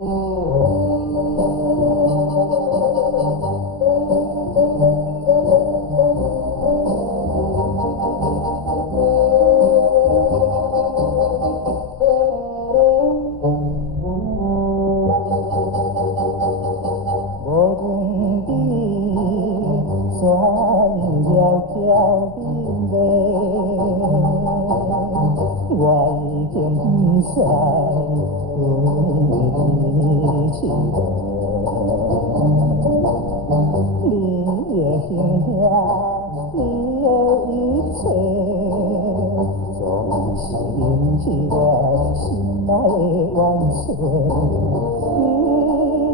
无论你山了桥顶尾，我已经不再为你痴迷。你的形影，你的一切，总是引起我心内的怨嗟。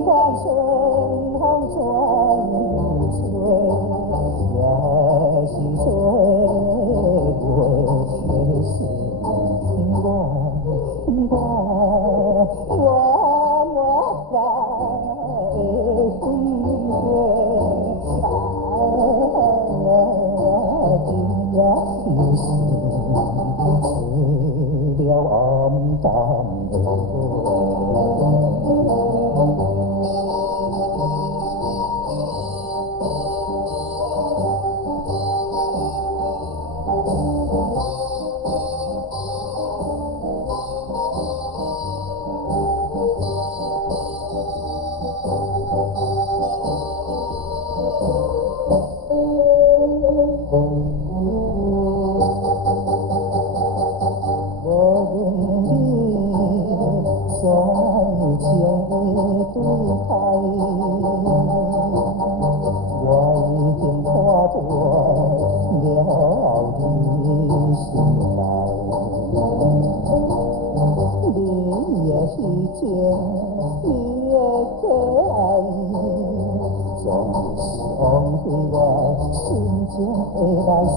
万顺风转吹，也是吹袂消失。我莫把的魂归，今夜又是吹了暗淡的风。山前的对开，我已经看破了你心内。你的虚情，你的可爱，总是枉费我心情的来使。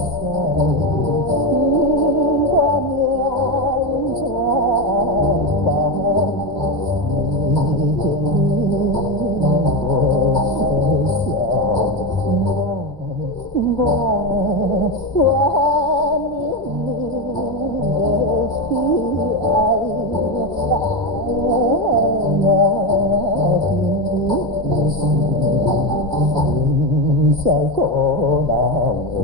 我你的爱，在苦恼的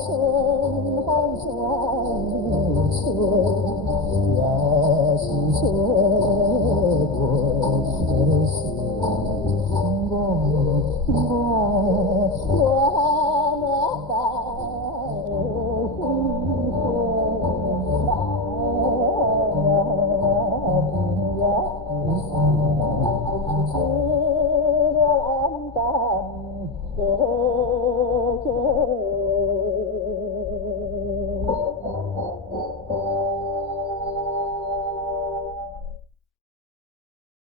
春风转吹，也是吹袂消。我莫把的魂归，今夜又是吹了暗淡的。